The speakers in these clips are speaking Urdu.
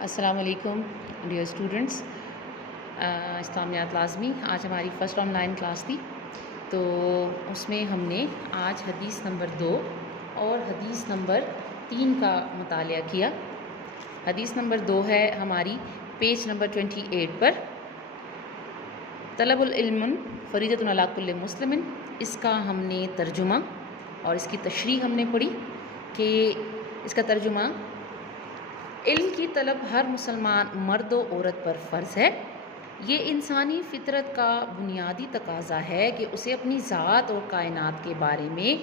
السلام علیکم ڈیئر اسٹوڈنٹس. اسلامیات لازمی آج ہماری فرسٹ آن لائن کلاس تھی، تو اس میں ہم نے آج حدیث نمبر 2 اور حدیث نمبر 3 کا مطالعہ کیا. حدیث نمبر 2 ہے ہماری پیج نمبر 28 پر، طلب العلم فریضۃ علی کل مسلم. اس کا ہم نے ترجمہ اور اس کی تشریح ہم نے پڑھی کہ اس کا ترجمہ: علم کی طلب ہر مسلمان مرد و عورت پر فرض ہے. یہ انسانی فطرت کا بنیادی تقاضا ہے کہ اسے اپنی ذات اور کائنات کے بارے میں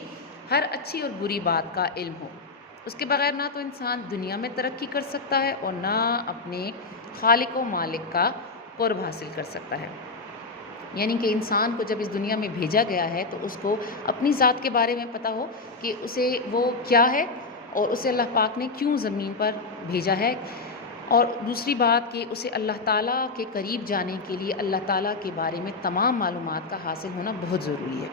ہر اچھی اور بری بات کا علم ہو. اس کے بغیر نہ تو انسان دنیا میں ترقی کر سکتا ہے اور نہ اپنے خالق و مالک کا قرب حاصل کر سکتا ہے. یعنی کہ انسان کو جب اس دنیا میں بھیجا گیا ہے تو اس کو اپنی ذات کے بارے میں پتہ ہو کہ اسے وہ کیا ہے اور اسے اللہ پاک نے کیوں زمین پر بھیجا ہے. اور دوسری بات کہ اسے اللہ تعالیٰ کے قریب جانے کے لیے اللہ تعالیٰ کے بارے میں تمام معلومات کا حاصل ہونا بہت ضروری ہے.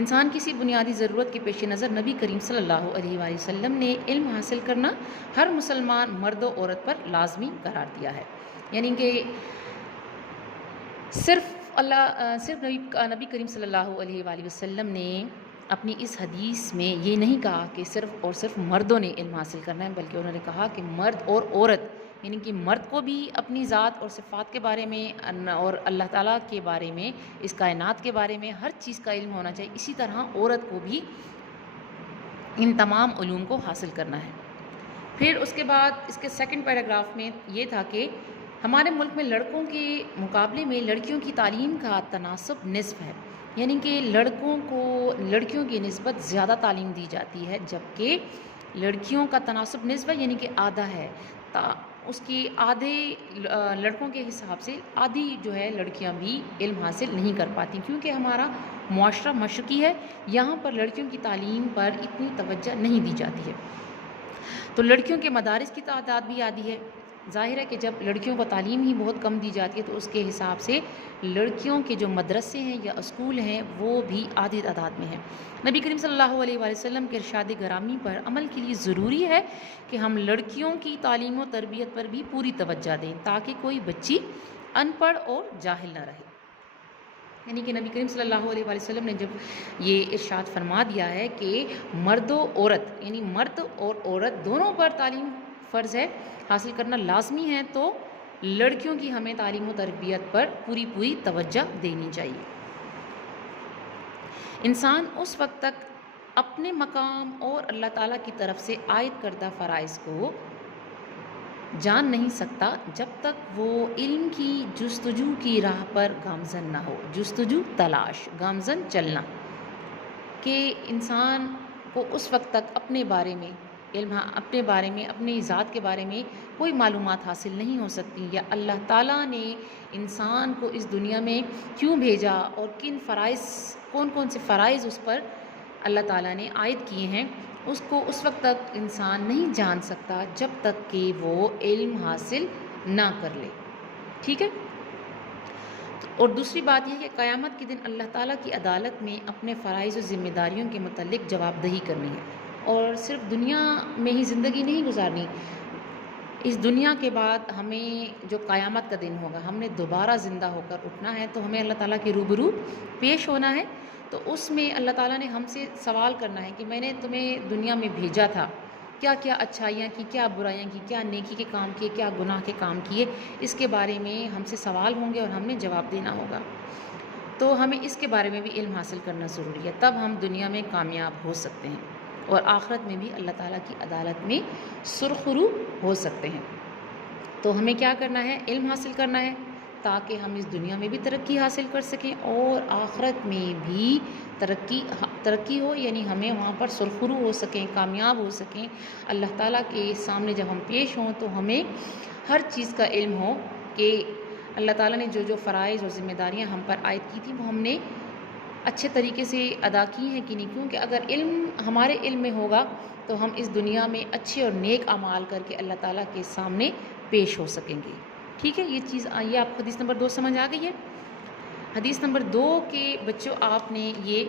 انسان کسی بنیادی ضرورت کے پیش نظر نبی کریم صلی اللہ علیہ وآلہ وسلم نے علم حاصل کرنا ہر مسلمان مرد و عورت پر لازمی قرار دیا ہے. یعنی کہ صرف نبی کریم صلی اللہ علیہ وآلہ وسلم نے اپنی اس حدیث میں یہ نہیں کہا کہ صرف اور صرف مردوں نے علم حاصل کرنا ہے، بلکہ انہوں نے کہا کہ مرد اور عورت، یعنی کہ مرد کو بھی اپنی ذات اور صفات کے بارے میں اور اللہ تعالیٰ کے بارے میں، اس کائنات کے بارے میں ہر چیز کا علم ہونا چاہیے. اسی طرح عورت کو بھی ان تمام علوم کو حاصل کرنا ہے. پھر اس کے بعد اس کے سیکنڈ پیراگراف میں یہ تھا کہ ہمارے ملک میں لڑکوں کے مقابلے میں لڑکیوں کی تعلیم کا تناسب نصف ہے. یعنی کہ لڑکوں کو لڑکیوں کی نسبت زیادہ تعلیم دی جاتی ہے، جبکہ لڑکیوں کا تناسب نصف ہے، یعنی کہ آدھا ہے. اس کی آدھے لڑکوں کے حساب سے آدھی جو ہے لڑکیاں بھی علم حاصل نہیں کر پاتی، کیونکہ ہمارا معاشرہ مشرقی ہے. یہاں پر لڑکیوں کی تعلیم پر اتنی توجہ نہیں دی جاتی ہے، تو لڑکیوں کے مدارس کی تعداد بھی آدھی ہے. ظاہر ہے کہ جب لڑکیوں کو تعلیم ہی بہت کم دی جاتی ہے تو اس کے حساب سے لڑکیوں کے جو مدرسے ہیں یا اسکول ہیں وہ بھی آدھی تعداد میں ہیں. نبی کریم صلی اللہ علیہ وآلہ وسلم کے ارشاد گرامی پر عمل کے لیے ضروری ہے کہ ہم لڑکیوں کی تعلیم و تربیت پر بھی پوری توجہ دیں تاکہ کوئی بچی ان پڑھ اور جاہل نہ رہے. یعنی کہ نبی کریم صلی اللہ علیہ وآلہ وسلم نے جب یہ ارشاد فرما دیا ہے کہ مرد و عورت، یعنی مرد اور عورت دونوں پر تعلیم فرض ہے، حاصل کرنا لازمی ہے، تو لڑکیوں کی ہمیں تعلیم و تربیت پر پوری توجہ دینی چاہیے. انسان اس وقت تک اپنے مقام اور اللہ تعالیٰ کی طرف سے عائد کردہ فرائض کو جان نہیں سکتا جب تک وہ علم کی جستجو کی راہ پر گامزن نہ ہو. جستجو تلاش، گامزن چلنا، کہ انسان کو اس وقت تک اپنے بارے میں علم، اپنے بارے میں، اپنی ذات کے بارے میں کوئی معلومات حاصل نہیں ہو سکتی، یا اللہ تعالیٰ نے انسان کو اس دنیا میں کیوں بھیجا اور کون سے فرائض اس پر اللہ تعالیٰ نے عائد کیے ہیں، اس کو اس وقت تک انسان نہیں جان سکتا جب تک کہ وہ علم حاصل نہ کر لے. ٹھیک ہے. اور دوسری بات یہ کہ قیامت کے دن اللہ تعالیٰ کی عدالت میں اپنے فرائض و ذمہ داریوں کے متعلق جواب دہی کرنی ہے، اور صرف دنیا میں ہی زندگی نہیں گزارنی. اس دنیا کے بعد ہمیں جو قیامت کا دن ہوگا، ہم نے دوبارہ زندہ ہو کر اٹھنا ہے، تو ہمیں اللہ تعالیٰ کے روبرو پیش ہونا ہے. تو اس میں اللہ تعالیٰ نے ہم سے سوال کرنا ہے کہ میں نے تمہیں دنیا میں بھیجا تھا، کیا کیا اچھائیاں کی، کیا برائیاں کی، کیا نیکی کے کام کیے، کیا گناہ کے کام کیے. اس کے بارے میں ہم سے سوال ہوں گے اور ہم نے جواب دینا ہوگا. تو ہمیں اس کے بارے میں بھی علم حاصل کرنا ضروری ہے، تب ہم دنیا میں کامیاب ہو سکتے ہیں اور آخرت میں بھی اللہ تعالیٰ کی عدالت میں سرخرو ہو سکتے ہیں. تو ہمیں کیا کرنا ہے؟ علم حاصل کرنا ہے تاکہ ہم اس دنیا میں بھی ترقی حاصل کر سکیں اور آخرت میں بھی ترقی ہو، یعنی ہمیں وہاں پر سرخرو ہو سکیں، کامیاب ہو سکیں. اللہ تعالیٰ کے سامنے جب ہم پیش ہوں تو ہمیں ہر چیز کا علم ہو کہ اللہ تعالیٰ نے جو فرائض اور ذمہ داریاں ہم پر عائد کی تھیں وہ ہم نے اچھے طریقے سے ادا کی ہیں کہ نہیں. کیونکہ اگر علم ہمارے علم میں ہوگا تو ہم اس دنیا میں اچھے اور نیک اعمال کر کے اللہ تعالیٰ کے سامنے پیش ہو سکیں گے. ٹھیک ہے. یہ آپ کو حدیث نمبر 2 سمجھ آ گئی ہے. حدیث نمبر 2 کے بچوں آپ نے یہ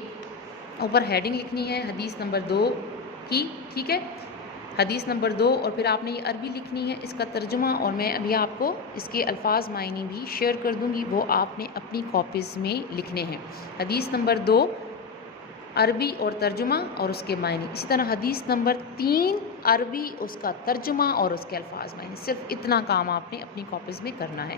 اوپر ہیڈنگ لکھنی ہے حدیث نمبر 2 کی. ٹھیک ہے. حدیث نمبر 2، اور پھر آپ نے یہ عربی لکھنی ہے، اس کا ترجمہ، اور میں ابھی آپ کو اس کے الفاظ معنی بھی شیئر کر دوں گی، وہ آپ نے اپنی کاپیز میں لکھنے ہیں۔ حدیث نمبر 2 عربی اور ترجمہ اور اس کے معنی، اسی طرح حدیث نمبر 3 عربی، اس کا ترجمہ اور اس کے الفاظ معنی، صرف اتنا کام آپ نے اپنی کاپیز میں کرنا ہے۔